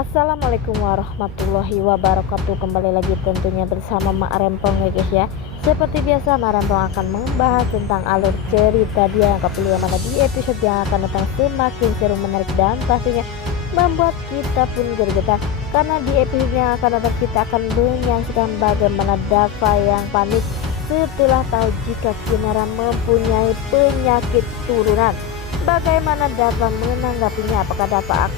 Assalamualaikum warahmatullahi wabarakatuh. Kembali lagi tentunya bersama Mak Rempong ya guys ya. Seperti biasa Mak Rempong akan membahas tentang alur cerita dia yang kepilih, yang mana di episode yang akan datang semakin seru, menarik, dan pastinya membuat kita pun gergetan. Karena di episode yang akan datang kita akan menyaksikan bagaimana Dava yang panik setelah tahu jika Kinara mempunyai penyakit turunan. Bagaimana Dava menanggapinya? Apakah Dava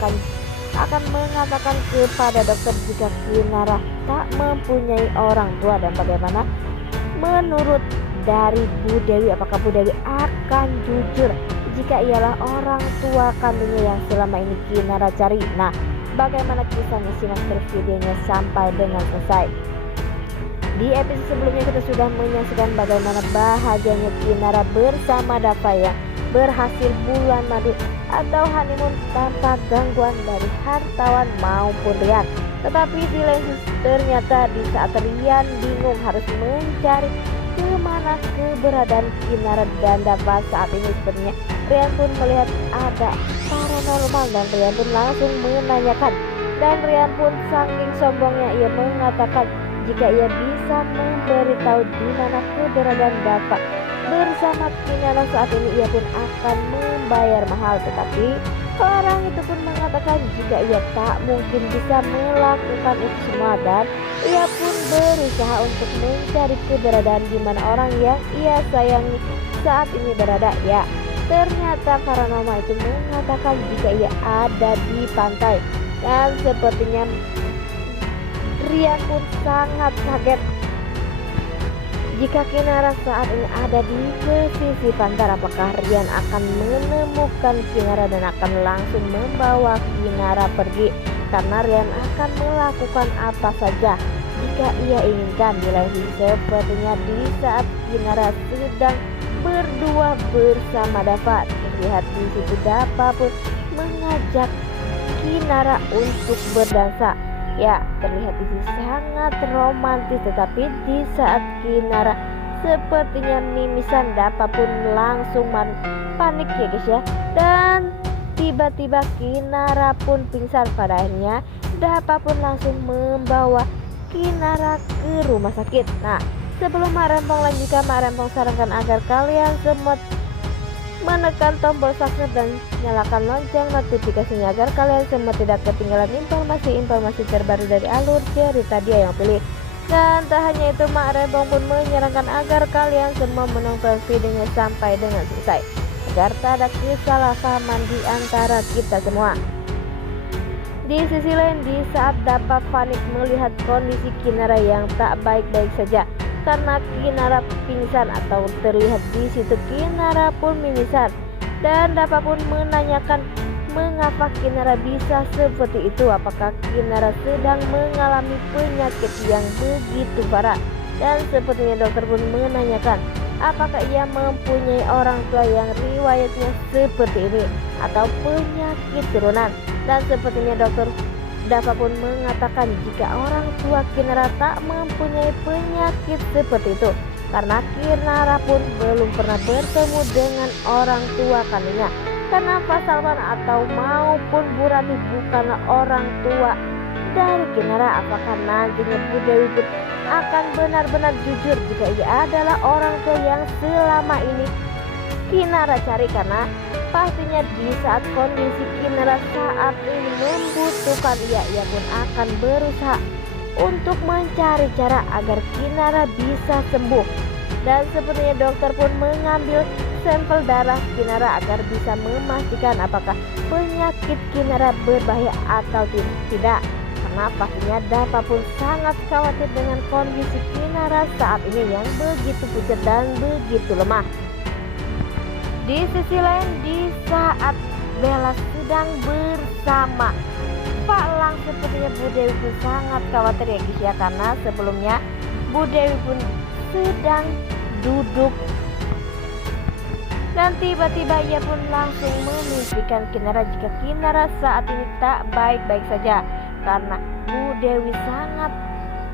akan mengatakan kepada dokter jika Kinara tak mempunyai orang tua, dan bagaimana menurut dari Bu Dewi, apakah Bu Dewi akan jujur jika ialah orang tua kandungnya yang selama ini Kinara cari? Nah, bagaimana kisahnya? Simak terus videonya sampai dengan selesai. Di episode sebelumnya kita sudah menyaksikan bagaimana bahagianya Kinara bersama Dava yang berhasil bulan madu atau honeymoon tanpa gangguan dari hartawan maupun Rian. Tetapi di lain sisi ternyata di saat Rian bingung harus mencari kemana keberadaan Kinara dan Dava saat ini, sepertinya Rian pun melihat ada paranormal dan Rian pun langsung menanyakan, dan Rian pun saking sombongnya ia mengatakan jika ia bisa memberitahu di mana keberadaan Dava bersama Kinara saat ini ia pun akan membayar mahal. Tetapi orang itu pun mengatakan jika ia tak mungkin bisa melakukan itu semua, dan ia pun berusaha untuk mencari keberadaan di mana orang yang ia sayangi saat ini berada. Ya, ternyata paranormal itu mengatakan jika ia ada di pantai, dan sepertinya Rian pun sangat kaget jika Kinara saat ini ada di pesisir pantai. Apakah Rian akan menemukan Kinara dan akan langsung membawa Kinara pergi? Karena Rian akan melakukan apa saja jika ia inginkan. Di lain sisi sepertinya di saat Kinara sedang berdua bersama Dava, terlihat di situ Dava pun mengajak Kinara untuk berdansa. Ya, terlihat di sini sangat romantis, tetapi di saat Kinara sepertinya mimisan, Dava pun langsung panik ya guys ya. Dan tiba-tiba Kinara pun pingsan. Pada akhirnya Dava pun langsung membawa Kinara ke rumah sakit. Nah, sebelum Mak Rempong lanjutkan, Mak Rempong sarankan agar kalian semua menekan tombol subscribe dan nyalakan lonceng notifikasinya agar kalian semua tidak ketinggalan informasi terbaru dari alur cerita dia yang pilih. Dan tak hanya itu, Mak Rempong pun menyarankan agar kalian semua menonton videonya sampai dengan selesai agar tak ada kesalahpahaman di antara kita semua. Di sisi lain, di saat Dava panik melihat kondisi Kinara yang tak baik-baik saja karena Kinara pingsan, atau terlihat di situ Kinara pun mimisan, dan Dava pun menanyakan mengapa Kinara bisa seperti itu. Apakah Kinara sedang mengalami penyakit yang begitu parah? Dan sepertinya dokter pun menanyakan apakah ia mempunyai orang tua yang riwayatnya seperti ini atau penyakit turunan. Dan sepertinya dokter Dava pun mengatakan jika orang tua Kinara tak mempunyai penyakit seperti itu karena Kinara pun belum pernah bertemu dengan orang tua kandungnya. Karena Pak Salman atau maupun Bu Rani bukanlah orang tua dari Kinara. Apakah nantinya Bu Dewi pun akan benar-benar jujur jika ia adalah orang tua yang selama ini Kinara cari? Karena pastinya di saat kondisi Kinara saat ini membutuhkan ia pun akan berusaha untuk mencari cara agar Kinara bisa sembuh. Dan sepertinya dokter pun mengambil sampel darah Kinara agar bisa memastikan apakah penyakit Kinara berbahaya atau tidak. Karena pastinya Dava pun sangat khawatir dengan kondisi Kinara saat ini yang begitu pucat dan begitu lemah. Di sisi lain, di saat Bella sedang bersama Pak Lang, sepertinya Bu Dewi pun sangat khawatir ya guys ya, karena sebelumnya Bu Dewi pun sedang duduk dan tiba-tiba ia pun langsung memimpikan Kinara jika Kinara saat ini tak baik-baik saja. Karena Bu Dewi sangat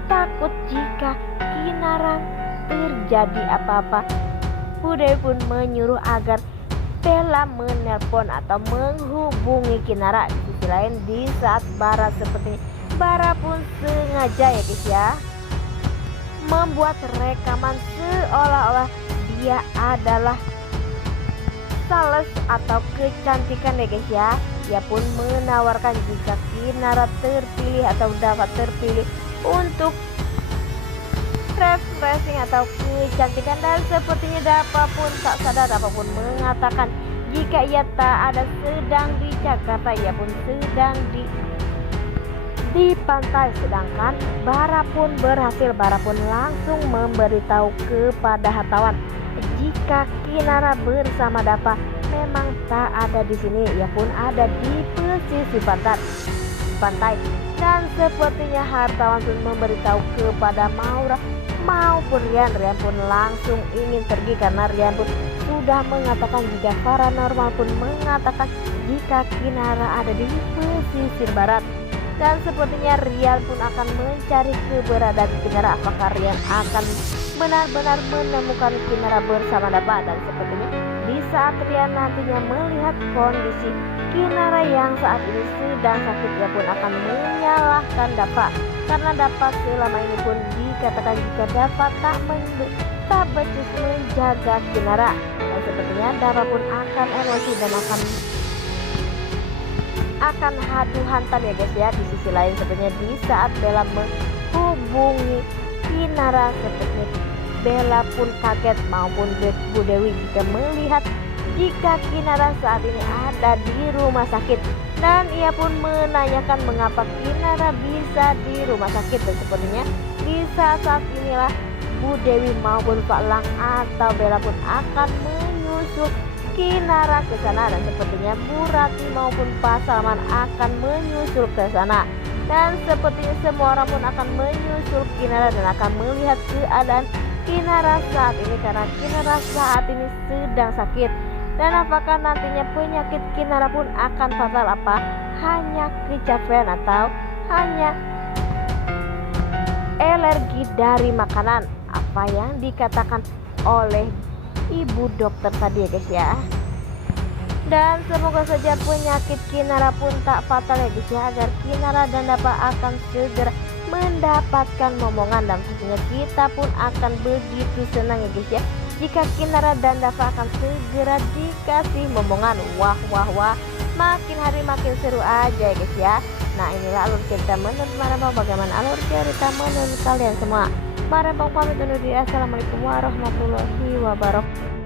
takut jika Kinara terjadi apa-apa, Bu Dewi pun menyuruh agar Bella menelpon atau menghubungi Kinara. Di sisi lain di saat Bara seperti Bara pun sengaja ya guys ya membuat rekaman seolah-olah dia adalah sales atau kecantikan ya guys ya. Dia pun menawarkan jika Kinara terpilih atau dapat terpilih untuk refreshing atau kecantikan, dan sepertinya Dapa pun tak sadar, Dapa pun mengatakan jika ia tak ada sedang di Jakarta, ia pun sedang di pantai. Sedangkan Bara pun berhasil, Bara pun langsung memberitahu kepada hartawan jika Kinara bersama Dapa memang tak ada di sini, ia pun ada di pesisir pantai. Dan sepertinya hartawan pun memberitahu kepada Maura maupun Rian pun langsung ingin pergi karena Rian pun sudah mengatakan jika paranormal pun mengatakan jika Kinara ada di pesisir barat. Dan sepertinya Rian pun akan mencari keberadaan Kinara. Apakah Rian akan benar-benar menemukan Kinara bersama Dapa? Dan sepertinya di saat Rian nantinya melihat kondisi Kinara yang saat ini sedang sakit, dia pun akan menyalahkan Dapa karena Dapa selama ini pun dikatakan jika Dapa tak becus menjaga Kinara. Dan sepertinya Dapa pun akan emosi dan akan hadu hantam ya guys ya. Di sisi lain sebenarnya di saat Bella menghubungi Kinara, sepertinya Bella pun kaget maupun Bu Dewi jika melihat jika Kinara saat ini ada di rumah sakit, dan ia pun menanyakan mengapa Kinara bisa di rumah sakit. Dan sepertinya di saat inilah Bu Dewi maupun Pak Lang atau Bella pun akan menyusul Kinara ke sana, dan sepertinya Bu Rati maupun Pak Salman akan menyusul ke sana. Dan sepertinya semua orang pun akan menyusul Kinara dan akan melihat keadaan Kinara saat ini karena Kinara saat ini sedang sakit. Dan apakah nantinya penyakit Kinara pun akan fatal? Apa hanya kecapean atau hanya alergi dari makanan? Apa yang dikatakan oleh ibu dokter tadi ya guys ya. Dan semoga saja penyakit Kinara pun tak fatal ya guys ya, agar Kinara dan Dapa akan segera mendapatkan momongan. Dan pastinya kita pun akan begitu senang ya guys ya jika Kinara dan Dapa akan segera dikasih momongan. Wah, makin hari makin seru aja ya guys ya. Nah, inilah alur cerita menurut Marembang. Bagaimana alur cerita menurut kalian semua? Marembang pamit undur diri. Assalamualaikum warahmatullahi wabarakatuh.